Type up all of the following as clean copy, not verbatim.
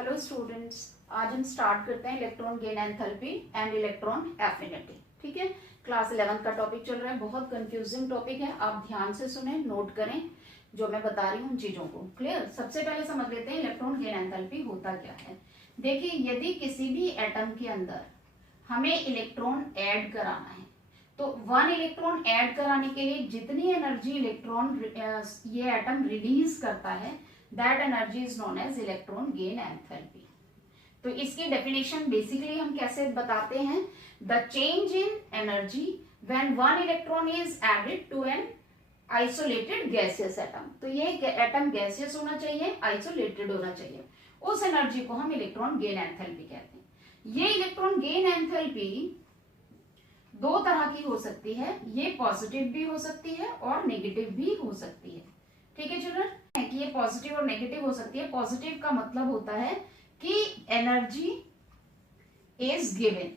Hello students, आज हम start करते हैं electron gain enthalpy and electron affinity. ठीक है, क्लास 11 का टॉपिक चल रहा है। बहुत कंफ्यूजिंग टॉपिक है, आप ध्यान से सुने, नोट करें जो मैं बता रही हूँ उन चीजों को। क्लियर? सबसे पहले समझ लेते हैं इलेक्ट्रॉन गेन एंथैल्पी होता क्या है। देखिए, यदि किसी भी एटम के अंदर हमें इलेक्ट्रॉन ऐड कराना है तो 1 इलेक्ट्रॉन ऐड कराने के लिए जितनी एनर्जी इलेक्ट्रॉन ये एटम रिलीज करता है, that energy is known as electron gain enthalpy. तो इसकी डेफिनेशन बेसिकली हम कैसे बताते हैं? The change in energy when 1 electron is added to an isolated gaseous atom. तो ये एटम गैसियस होना चाहिए, आइसोलेटेड होना चाहिए, उस एनर्जी को हम इलेक्ट्रॉन गेन एंथैल्पी कहते हैं। ये इलेक्ट्रॉन गेन एंथैल्पी दो तरह की हो सकती है, ये पॉजिटिव भी हो सकती है और नेगेटिव भी हो सकती है। ठीक है चिल्ड्रन, कि ये पॉजिटिव और नेगेटिव हो सकती है। पॉजिटिव का मतलब होता है कि एनर्जी इज गिवन,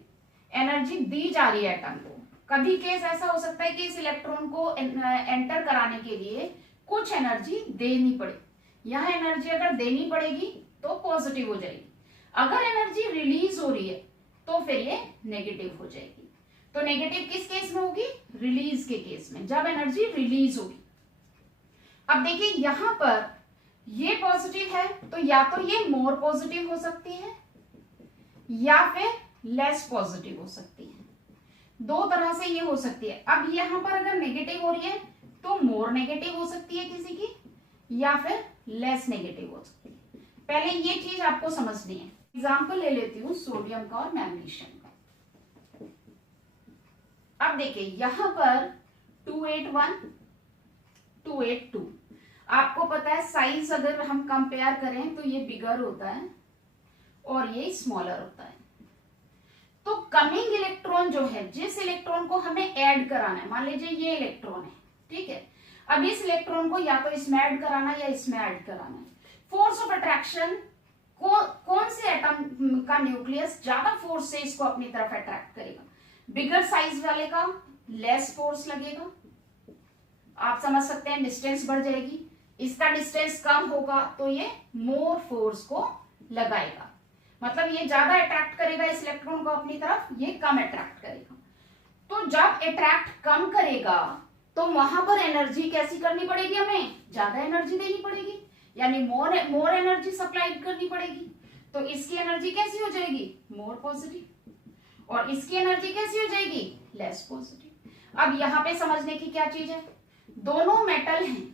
एनर्जी दी जा रही है एटम को। कभी केस ऐसा हो सकता है कि इस इलेक्ट्रॉन को एंटर कराने के लिए कुछ एनर्जी देनी पड़े। यह एनर्जी अगर देनी पड़ेगी तो पॉजिटिव हो जाएगी, अगर एनर्जी रिलीज हो रही है तो फिर ये नेगेटिव हो जाएगी। तो नेगेटिव किस केस में होगी? रिलीज के केस में, जब एनर्जी रिलीज होगी। अब देखिए यहां पर ये पॉजिटिव है तो या तो ये मोर पॉजिटिव हो सकती है या फिर लेस पॉजिटिव हो सकती है। दो तरह से ये हो सकती है। अब यहां पर अगर नेगेटिव हो रही है तो मोर नेगेटिव हो सकती है किसी की, या फिर लेस नेगेटिव हो सकती है। पहले ये चीज आपको समझनी है। एग्जाम्पल ले लेती हूं सोडियम का और मैग्नीशियम का। अब देखिए यहां पर 281 282, आपको पता है साइज अगर हम कंपेयर करें तो ये बिगर होता है और ये स्मॉलर होता है। तो कमिंग इलेक्ट्रॉन जो है, जिस इलेक्ट्रॉन को हमें ऐड कराना है, मान लीजिए ये इलेक्ट्रॉन है, ठीक है, अब इस इलेक्ट्रॉन को या तो इसमें ऐड कराना है या इसमें ऐड कराना है। फोर्स ऑफ अट्रैक्शन को कौन से एटम का न्यूक्लियस ज्यादा फोर्स से इसको अपनी तरफ अट्रैक्ट करेगा? बिगर साइज वाले का लेस फोर्स लगेगा, आप समझ सकते हैं, डिस्टेंस बढ़ जाएगी। इसका डिस्टेंस कम होगा तो ये मोर फोर्स को लगाएगा, मतलब ये ज्यादा अट्रैक्ट करेगा इस इलेक्ट्रॉन को अपनी तरफ, ये कम अट्रैक्ट करेगा। तो जब अट्रैक्ट कम करेगा तो वहां पर एनर्जी कैसी करनी पड़ेगी? हमें ज्यादा एनर्जी देनी पड़ेगी, यानी मोर एनर्जी सप्लाई करनी पड़ेगी। तो इसकी एनर्जी कैसी हो जाएगी? मोर पॉजिटिव, और इसकी एनर्जी कैसी हो जाएगी? Less positive. अब यहां पे समझने की क्या चीज है, दोनों मेटल हैं,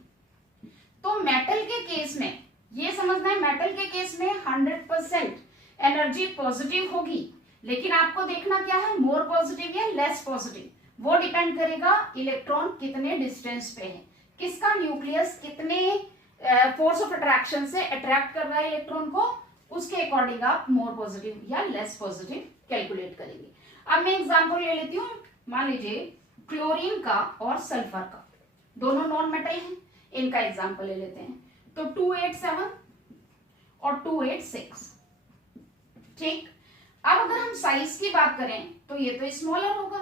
तो मेटल के केस में ये समझना है, मेटल के केस में 100% एनर्जी पॉजिटिव होगी, लेकिन आपको देखना क्या है, मोर पॉजिटिव या लेस पॉजिटिव, वो डिपेंड करेगा इलेक्ट्रॉन कितने डिस्टेंस पे है, किसका न्यूक्लियस कितने फोर्स ऑफ अट्रैक्शन से अट्रैक्ट कर रहा है इलेक्ट्रॉन को, उसके अकॉर्डिंग आप मोर पॉजिटिव या लेस पॉजिटिव कैलकुलेट करेंगे। अब मैं एग्जांपल ले लेती हूँ, मान लीजिए क्लोरीन का और सल्फर का, दोनों नॉन मेटल हैं, इनका एग्जांपल ले लेते हैं। तो 287 और 286, ठीक। अब अगर हम साइज की बात करें तो ये तो स्मॉलर होगा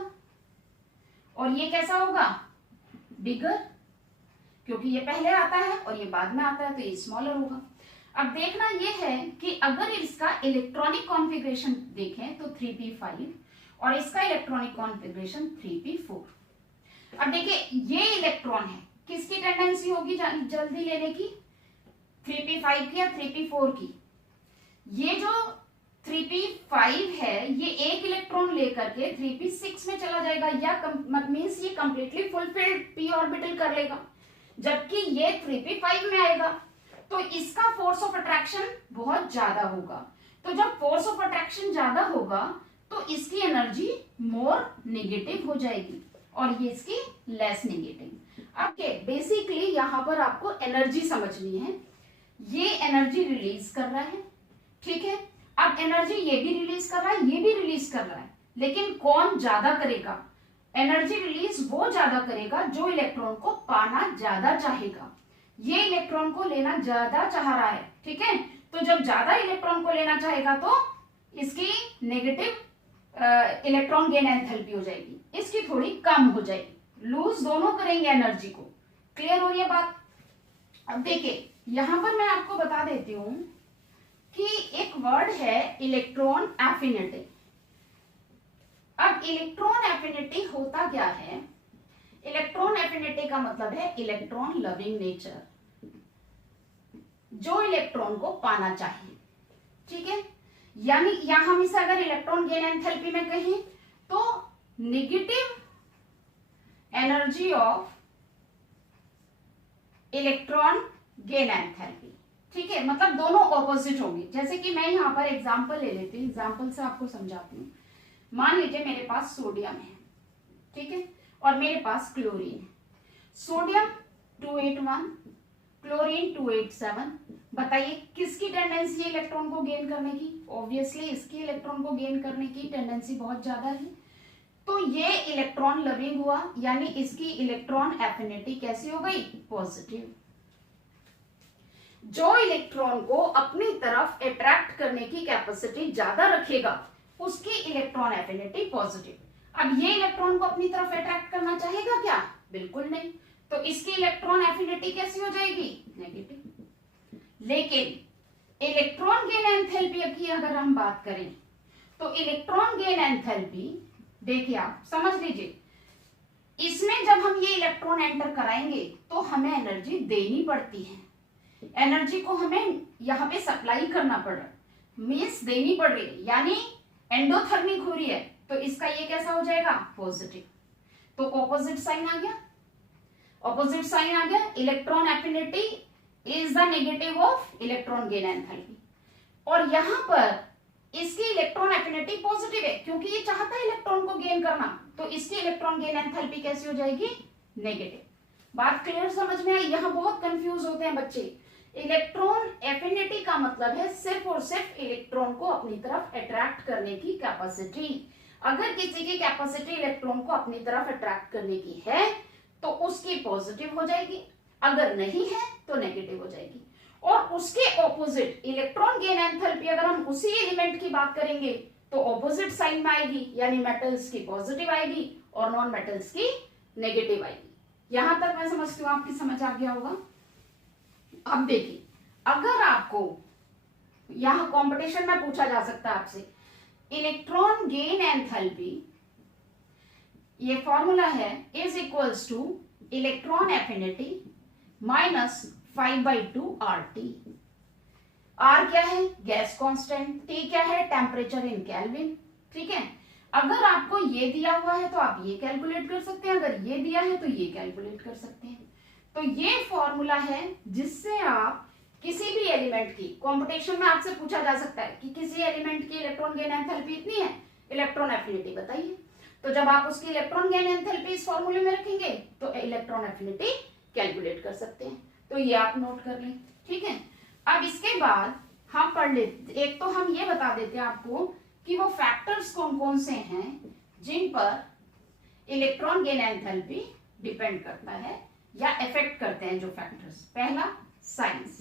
और ये कैसा होगा? बिगर, क्योंकि ये पहले आता है और ये बाद में आता है तो ये स्मॉलर होगा। अब देखना ये है कि अगर इसका इलेक्ट्रॉनिक कॉन्फ़िगरेशन देखें तो 3p5 और इसका इलेक्ट्रॉनिक कॉन्फ़िगरेशन 3p4। अब देखिए ये इलेक्ट्रॉन है, किसकी टेंडेंसी होगी जल्दी लेने की? 3p5 की या 3p4 की? ये जो 3p5 है ये एक इलेक्ट्रॉन लेकर के 3p6 में चला जाएगा, या मीन्स ये कंप्लीटली फुलफिल्ड p ऑर्बिटल कर लेगा, जबकि ये 3p5 में आएगा तो इसका फोर्स ऑफ अट्रैक्शन बहुत ज्यादा होगा। तो जब फोर्स ऑफ अट्रैक्शन ज्यादा होगा तो इसकी एनर्जी मोर नेगेटिव हो जाएगी और ये इसकी लेस नेगेटिव। ओके, बेसिकली यहां पर आपको एनर्जी समझनी है, ये एनर्जी रिलीज कर रहा है, ठीक है। अब एनर्जी ये भी रिलीज कर रहा है, ये भी रिलीज कर रहा है, लेकिन कौन ज्यादा करेगा? एनर्जी रिलीज वो ज्यादा करेगा जो इलेक्ट्रॉन को पाना ज्यादा चाहेगा। ये इलेक्ट्रॉन को लेना ज्यादा चाह रहा है, ठीक है। तो जब ज्यादा इलेक्ट्रॉन को लेना चाहेगा तो इसकी नेगेटिव इलेक्ट्रॉन गेन एंथैल्पी हो जाएगी, इसकी थोड़ी कम हो जाएगी, लूज दोनों करेंगे एनर्जी को। क्लियर हो रही है बात? अब देखिए यहां पर मैं आपको बता देती हूं कि एक वर्ड है इलेक्ट्रॉन एफिनिटी। अब इलेक्ट्रॉन एफिनिटी होता क्या है? इलेक्ट्रॉन एफिनिटी का मतलब है इलेक्ट्रॉन लविंग नेचर, जो इलेक्ट्रॉन को पाना चाहिए। ठीक है, यानी यहां हम इसे अगर इलेक्ट्रॉन गेन एंथैल्पी में कहें तो negative energy of electron gain enthalpy. ठीक है, मतलब दोनों ऑपोजिट होंगे। जैसे कि मैं यहां पर एग्जांपल ले लेती हूँ, एग्जांपल से आपको समझाती हूँ। मान लीजिए मेरे पास सोडियम है, ठीक है, और मेरे पास क्लोरीन है। Sodium 281, chlorine 287। बताइए किसकी टेंडेंसी है इलेक्ट्रॉन को गेन करने की? ऑब्वियसली इसकी इलेक्ट्रॉन को गेन करने की टेंडेंसी बहुत ज्यादा है। तो ये इलेक्ट्रॉन लविंग हुआ, यानी इसकी इलेक्ट्रॉन एफिनिटी कैसी हो गई? पॉजिटिव। जो इलेक्ट्रॉन को अपनी तरफ अट्रैक्ट करने की कैपेसिटी ज्यादा रखेगा उसकी इलेक्ट्रॉन एफिनिटी पॉजिटिव। अब ये इलेक्ट्रॉन को अपनी तरफ अट्रैक्ट करना चाहेगा क्या? बिल्कुल नहीं। तो इसकी इलेक्ट्रॉन एफिनिटी कैसी हो जाएगी? नेगेटिव। लेकिन इलेक्ट्रॉन गेन एंथैल्पी की अगर हम बात करें तो इलेक्ट्रॉन गेन एंथैल्पी, देखिए आप समझ लीजिए, इसमें जब हम ये इलेक्ट्रॉन एंटर कराएंगे तो हमें एनर्जी देनी पड़ती है। एनर्जी को हमें यहाँ पे सप्लाई करना पड़ रहा है, मीन्स देनी पड़ रही है, यानी एंडोथर्मिक हो रही है। तो इसका ये कैसा हो जाएगा? पॉजिटिव। तो ऑपोजिट साइन आ गया, ऑपोजिट साइन आ गया। Electron affinity is the negative of electron gain enthalpy. और यहां पर इसकी इलेक्ट्रॉन एफिनिटी पॉजिटिव है क्योंकि ये चाहता है इलेक्ट्रॉन को गेन करना। तो इसकी इलेक्ट्रॉन गेन एंथैल्पी कैसी हो जाएगी? नेगेटिव। बात क्लियर समझ में आई? यहां बहुत कंफ्यूज होते हैं बच्चे। इलेक्ट्रॉन एफिनिटी का मतलब है सिर्फ और सिर्फ इलेक्ट्रॉन को अपनी तरफ अट्रैक्ट करने की कैपेसिटी। अगर किसी की कैपेसिटी इलेक्ट्रॉन को अपनी तरफ अट्रैक्ट करने की है तो उसकी पॉजिटिव हो जाएगी, अगर नहीं है तो नेगेटिव हो जाएगी। और उसके ऑपोजिट इलेक्ट्रॉन गेन एंथैल्पी, अगर हम उसी एलिमेंट की बात करेंगे तो ऑपोजिट साइन में आएगी, यानी मेटल्स की पॉजिटिव आएगी और नॉन मेटल्स की नेगेटिव आएगी। यहां तक मैं समझती हूँ आपकी समझ आ गया होगा। अब देखिए, अगर आपको यहां कंपटीशन में पूछा जा सकता है आपसे इलेक्ट्रॉन गेन एंथैल्पी, ये फॉर्मूला है is equals two electron affinity minus 5/2 RT। R क्या है? Gas constant. T क्या है? Temperature in kelvin. ठीक है, अगर आपको ये दिया हुआ है तो आप ये कैलकुलेट कर सकते हैं, अगर ये दिया है तो ये कैलकुलेट कर सकते हैं। तो ये फॉर्मूला है जिससे आप किसी भी एलिमेंट की, कॉम्पिटिशन में आपसे पूछा जा सकता है कि किसी एलिमेंट की इलेक्ट्रॉन गेन एंथैल्पी इतनी है, इलेक्ट्रॉन एफिनिटी बताइए। तो जब आप उसकी इलेक्ट्रॉन गेन एंथैल्पी इस फॉर्मूले में रखेंगे तो इलेक्ट्रॉन एफिनिटी कैलकुलेट कर सकते हैं। तो ये आप नोट कर लें। ठीक है, अब इसके बाद हम पढ़ लेते, एक तो हम ये बता देते हैं आपको कि वो फैक्टर्स कौन कौन से हैं जिन पर इलेक्ट्रॉन गेन एंथैल्पी डिपेंड करता है या इफेक्ट करते हैं जो फैक्टर्स। पहला साइज,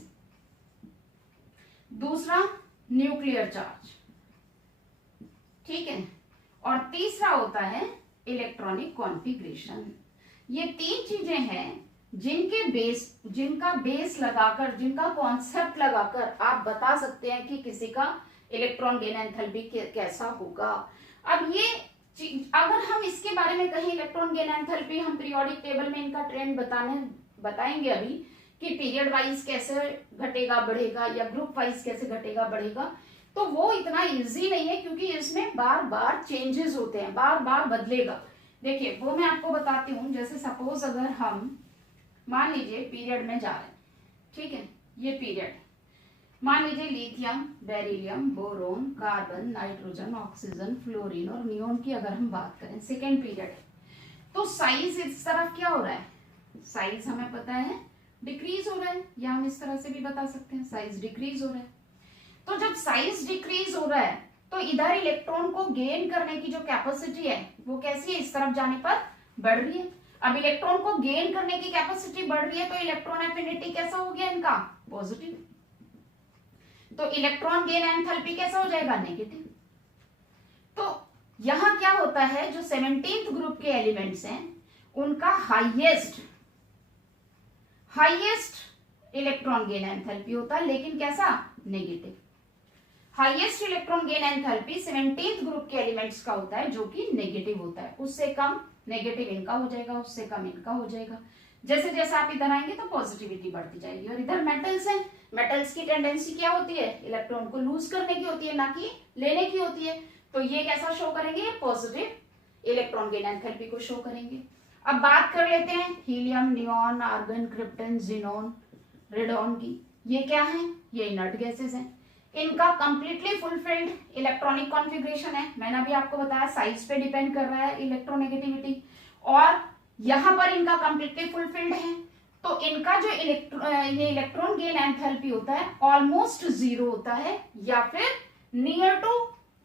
दूसरा न्यूक्लियर चार्ज, ठीक है, और तीसरा होता है इलेक्ट्रॉनिक कॉन्फ़िगरेशन। ये तीन चीजें हैं जिनका बेस लगाकर, जिनका कॉन्सेप्ट लगाकर आप बता सकते हैं कि किसी का इलेक्ट्रॉन गेन एंथैल्पी कैसा होगा। अब ये अगर हम इसके बारे में कहें इलेक्ट्रॉन गेन एंथैल्पी, हम पीरियोडिक टेबल में इनका ट्रेंड बताएंगे अभी कि पीरियड वाइज कैसे घटेगा बढ़ेगा या ग्रुप वाइज कैसे घटेगा बढ़ेगा, तो वो इतना इजी नहीं है क्योंकि इसमें बार बार चेंजेस होते हैं, बार बार बदलेगा। देखिए वो मैं आपको बताती हूँ। जैसे सपोज अगर हम मान लीजिए पीरियड में जा रहे हैं, ठीक है, ये पीरियड, मान लीजिए lithium, beryllium, boron, carbon, nitrogen, oxygen, fluorine और नियोन की अगर हम बात करें, सेकेंड पीरियड है, तो साइज इस तरफ क्या हो रहा है? साइज हमें पता है डिक्रीज हो रहा है, या हम इस तरह से भी बता सकते हैं साइज डिक्रीज हो रहा है। तो जब साइज डिक्रीज हो रहा है तो इधर इलेक्ट्रॉन को गेन करने की जो कैपेसिटी है वो कैसी है? इस तरफ जाने पर बढ़ रही है। अब इलेक्ट्रॉन को गेन करने की कैपेसिटी बढ़ रही है तो इलेक्ट्रॉन एफिनिटी कैसा हो गया इनका? पॉजिटिव। तो इलेक्ट्रॉन गेन एंथैल्पी कैसा हो जाएगा? नेगेटिव। तो यहां क्या होता है, जो 17th ग्रुप के एलिमेंट्स हैं उनका हाईएस्ट इलेक्ट्रॉन गेन एंथैल्पी होता है, लेकिन कैसा? Negative. Highest electron gain enthalpy 17th group के एलिमेंट्स का होता है जो कि नेगेटिव होता है, उससे कम नेगेटिव इनका हो जाएगा, उससे कम इनका हो जाएगा। जैसे जैसे आप इधर आएंगे तो पॉजिटिविटी बढ़ती जाएगी। और इधर मेटल्स हैं, मेटल्स की टेंडेंसी क्या होती है, इलेक्ट्रॉन को लूज करने की होती है, ना कि लेने की होती है। तो ये कैसा शो करेंगे, पॉजिटिव इलेक्ट्रॉन गेन एंथैल्पी को शो करेंगे। अब बात कर लेते हैं helium, neon, argon, krypton, xenon, radon की। ये क्या है, ये इनर्ट गैसेस हैं। इनका कंप्लीटली फुलफिल्ड इलेक्ट्रॉनिक कॉन्फ़िगरेशन है। मैंने अभी आपको बताया साइज पे डिपेंड कर रहा है इलेक्ट्रोनेगेटिविटी, और यहां पर इनका कंप्लीटली फुलफिल्ड है। तो इनका जो ये इलेक्ट्रॉन गेन एंथैल्पी होता है ऑलमोस्ट जीरो होता है, या फिर नियर टू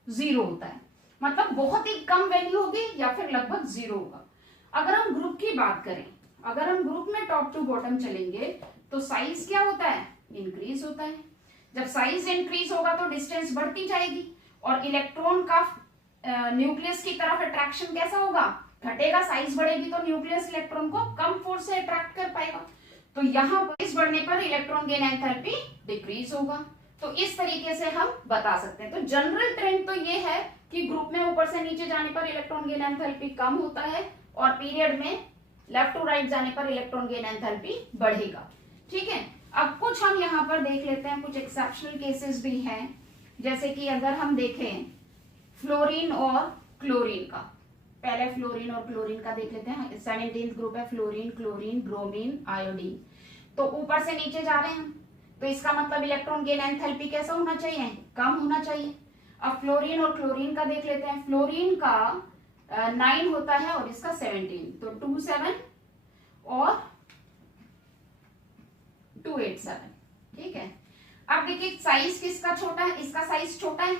जीरो होता है, मतलब बहुत ही कम वैल्यू होगी या फिर लगभग जीरो होगा। अगर हम ग्रुप की बात करें, अगर हम ग्रुप में टॉप टू बॉटम चलेंगे तो साइज क्या होता है, इंक्रीज होता है। जब साइज इंक्रीज होगा तो डिस्टेंस बढ़ती जाएगी, और इलेक्ट्रॉन का न्यूक्लियस की तरफ अट्रैक्शन कैसा होगा, घटेगा। साइज बढ़ेगी तो न्यूक्लियस इलेक्ट्रॉन को कम फोर्स से अट्रैक्ट कर पाएगा। तो यहाँ पर साइज बढ़ने पर इलेक्ट्रॉन गेन एंथैल्पी डिक्रीज होगा। तो इस तरीके से हम बता सकते हैं। तो जनरल ट्रेंड तो ये है कि ग्रुप में ऊपर से नीचे जाने पर इलेक्ट्रॉन गेन एंथैल्पी कम होता है, और पीरियड में लेफ्ट टू राइट जाने पर इलेक्ट्रॉन गेन एंथैल्पी बढ़ेगा। ठीक है, अब कुछ हम यहाँ पर देख लेते हैं, कुछ एक्सेप्शनल केसेस भी हैं। जैसे कि अगर हम देखें फ्लोरीन और क्लोरीन का, पहले फ्लोरीन और क्लोरीन का देख लेते हैं। 17th ग्रुप है, फ्लोरीन, क्लोरीन, ब्रोमीन, आयोडीन। तो ऊपर से नीचे जा रहे हैं हम, तो इसका मतलब इलेक्ट्रॉन गेन एंथैल्पी कैसा होना चाहिए, कम होना चाहिए। अब फ्लोरीन और क्लोरीन का देख लेते हैं। फ्लोरीन का 9 होता है और इसका 17, तो 2 7 और 2 8 7। ठीक है, अब देखिए साइज किसका छोटा है, इसका साइज छोटा है।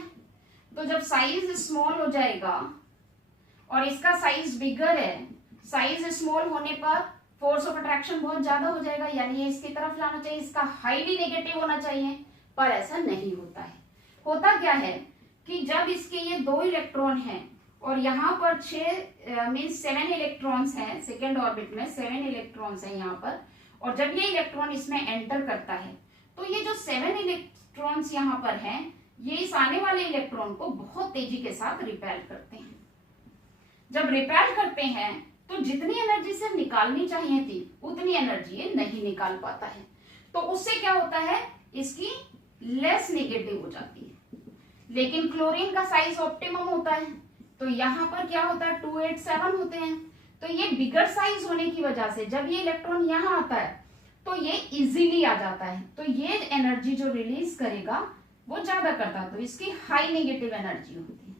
तो जब साइज स्मॉल हो जाएगा और इसका साइज बिगर है, साइज स्मॉल होने पर फोर्स ऑफ अट्रैक्शन बहुत ज्यादा हो जाएगा, यानी ये इसकी तरफ जाना चाहिए, इसका हाईली नेगेटिव होना चाहिए, पर ऐसा नहीं होता है। होता क्या है कि जब इसके ये 2 इलेक्ट्रॉन हैं और यहाँ पर 7 इलेक्ट्रॉन्स हैं, सेकेंड ऑर्बिट में 7 इलेक्ट्रॉन्स हैं यहाँ पर, और जब ये इलेक्ट्रॉन इसमें एंटर करता है तो ये जो 7 इलेक्ट्रॉन्स यहाँ पर हैं, ये इस आने वाले इलेक्ट्रॉन को बहुत तेजी के साथ रिपेल करते हैं। जब रिपेल करते हैं तो जितनी एनर्जी से निकालनी चाहिए थी उतनी एनर्जी ये नहीं निकाल पाता है, तो उससे क्या होता है, इसकी लेस नेगेटिव हो जाती है। लेकिन क्लोरीन का साइज ऑप्टिमम होता है, तो यहाँ पर क्या होता है, 2 8 7 होते हैं। तो ये बिगर साइज होने की वजह से जब ये इलेक्ट्रॉन यहाँ आता है तो ये इजीली आ जाता है, तो ये एनर्जी जो रिलीज करेगा वो ज्यादा करता है, तो इसकी हाई नेगेटिव एनर्जी होती है।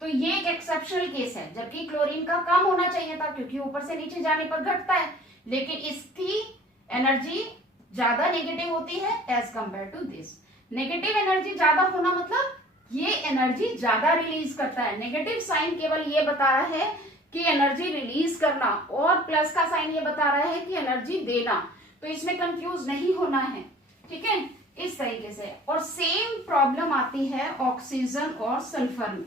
तो ये एक एक्सेप्शनल केस है, जबकि क्लोरीन का कम होना चाहिए था क्योंकि ऊपर से नीचे जाने पर घटता है, लेकिन इसकी एनर्जी ज्यादा नेगेटिव होती है as compare to this. Negative energy ज्यादा होना मतलब ये एनर्जी ज्यादा रिलीज करता है। नेगेटिव साइन केवल ये बता रहा है कि एनर्जी रिलीज करना, और प्लस का साइन ये बता रहा है कि एनर्जी देना, तो इसमें कंफ्यूज नहीं होना है। ठीक है, इस तरीके से। और सेम प्रॉब्लम आती है ऑक्सीजन और सल्फर में।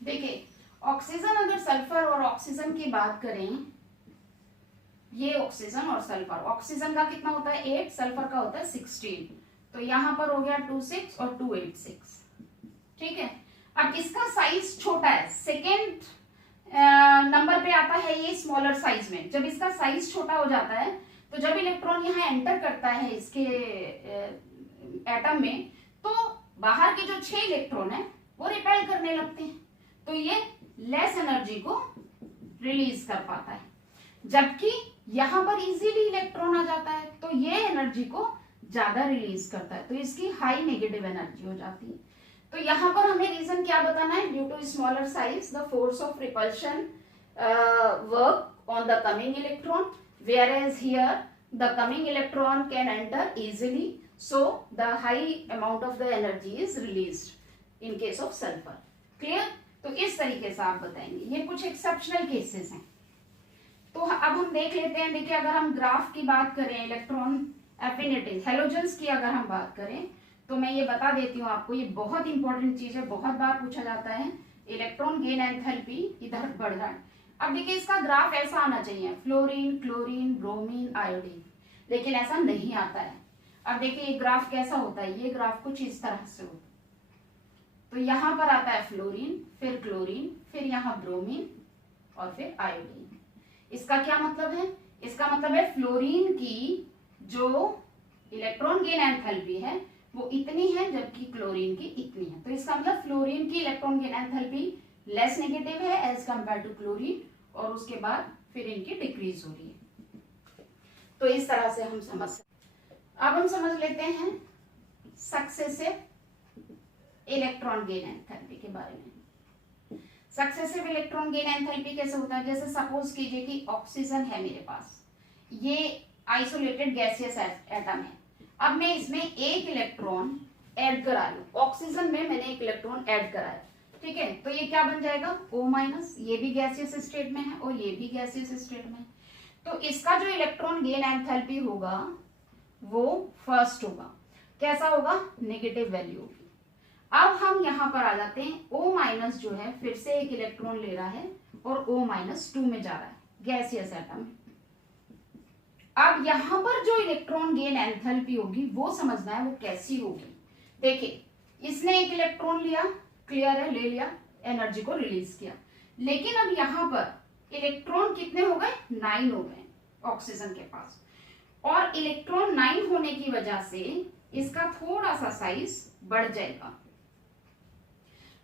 देखिए ऑक्सीजन, अगर सल्फर और ऑक्सीजन की बात करें, ये ऑक्सीजन और सल्फर, ऑक्सीजन का कितना होता है 8, सल्फर का होता है 16, तो यहां पर हो गया 2 6 और 2 8 6। ठीक है, अब इसका साइज छोटा है, सेकेंड नंबर पे आता है ये स्मॉलर साइज में। जब इसका साइज छोटा हो जाता है तो जब इलेक्ट्रॉन यहाँ एंटर करता है इसके एटम में, तो बाहर के जो 6 इलेक्ट्रॉन है वो रिपेल करने लगते हैं, तो ये लेस एनर्जी को रिलीज कर पाता है। जबकि यहाँ पर इजीली इलेक्ट्रॉन आ जाता है तो ये एनर्जी को ज्यादा रिलीज करता है, तो इसकी हाई नेगेटिव एनर्जी हो जाती है। तो यहाँ पर हमें रीजन क्या बताना है, due to smaller size the force of repulsion work on the coming electron, whereas here the coming electron can enter easily, so the high amount of the energy is released in case of sulfur. Clear? तो इस तरीके से आप बताएंगे, ये कुछ exceptional cases हैं। तो अब हम देख लेते हैं। देखिए अगर हम ग्राफ की बात करें, इलेक्ट्रॉन एफिनिटी, हेलोजन्स की अगर हम बात करें, तो मैं ये बता देती हूँ आपको, ये बहुत इंपॉर्टेंट चीज है, बहुत बार पूछा जाता है। इलेक्ट्रॉन गेन एंथैल्पी इधर बढ़ रहा है। अब देखिए इसका ग्राफ ऐसा आना चाहिए, फ्लोरीन, क्लोरीन, ब्रोमीन, आयोडीन, लेकिन ऐसा नहीं आता है। अब देखिए ये ग्राफ कैसा होता है, ये ग्राफ कुछ इस तरह से होता है। तो यहां पर आता है फ्लोरीन, फिर क्लोरीन, फिर यहाँ ब्रोमीन और फिर आयोडीन। इसका क्या मतलब है? इसका मतलब है फ्लोरीन की जो इलेक्ट्रॉन गेन एंथैल्पी है वो इतनी है, जबकि क्लोरीन की इतनी है। तो इसका मतलब फ्लोरीन की electron gain enthalpy less negative है एज कंपेयर टू क्लोरीन, और उसके बाद फिर इनकी डिक्रीज हो रही है। तो इस तरह से हम समझ सकते। अब हम समझ लेते हैं सक्सेसिव इलेक्ट्रॉन गेन एंथैल्पी के बारे में। सक्सेसिव इलेक्ट्रॉन गेन एंथैल्पी कैसे होता है? जैसे सपोज कीजिए कि ऑक्सीजन है मेरे पास, ये आइसोलेटेड गैसियस एटम है। अब मैं इसमें एक इलेक्ट्रॉन ऐड करा लूं, ऑक्सीजन में मैंने एक इलेक्ट्रॉन ऐड कराया, ठीक है, तो ये क्या बन जाएगा? O-, ये भी गैसियस स्टेट में है और ये भी गैसियस स्टेट में है। तो इसका जो इलेक्ट्रॉन गेन एंथैल्पी होगा वो फर्स्ट होगा। कैसा होगा? नेगेटिव वैल्यू होगी। अब हम यहां पर आ जाते हैं, O- जो है फिर से एक इलेक्ट्रॉन ले रहा है और O-2 में जा रहा है, गैसियस एटम। अब यहां पर जो इलेक्ट्रॉन गेन एंथैल्पी होगी वो समझना है वो कैसी होगी। देखिए, इसने एक इलेक्ट्रॉन लिया, क्लियर है, ले लिया, एनर्जी को रिलीज किया, लेकिन अब यहां पर इलेक्ट्रॉन कितने हो गए? 9 हो गए ऑक्सीजन के पास, और इलेक्ट्रॉन 9 होने की वजह से इसका थोड़ा सा साइज बढ़ जाएगा।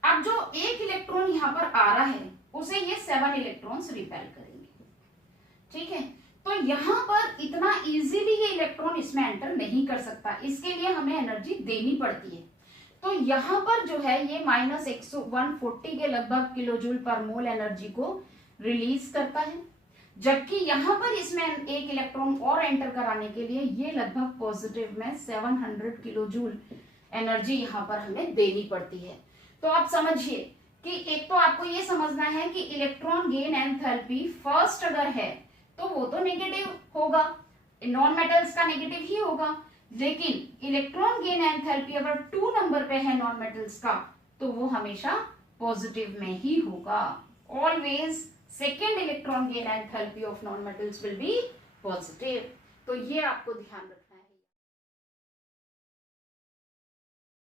अब जो एक इलेक्ट्रॉन यहां पर आ रहा है उसे ये 7 इलेक्ट्रॉन्स रिपेल करेंगे, ठीक है। तो यहां पर इतना इजीली ये इलेक्ट्रॉन इसमें एंटर नहीं कर सकता, इसके लिए हमें एनर्जी देनी पड़ती है। तो यहां पर जो है ये -140 के लगभग किलो जूल पर मोल एनर्जी को रिलीज करता है, जबकि यहां पर इसमें एक इलेक्ट्रॉन और एंटर कराने के लिए ये लगभग पॉजिटिव में 700 किलो जूल एनर्जी यहां पर हमें देनी पड़ती है। तो आप समझिए कि एक तो आपको ये समझना है कि इलेक्ट्रॉन गेन एंथैल्पी फर्स्ट अगर है तो वो तो नेगेटिव होगा, नॉन मेटल्स का नेगेटिव ही होगा, लेकिन इलेक्ट्रॉन गेन एंथैल्पी अगर 2 नंबर पे है नॉन मेटल्स का तो वो हमेशा पॉजिटिव में ही होगा। Always second electron gain enthalpy of non metals will be positive. तो ये आपको ध्यान रखना।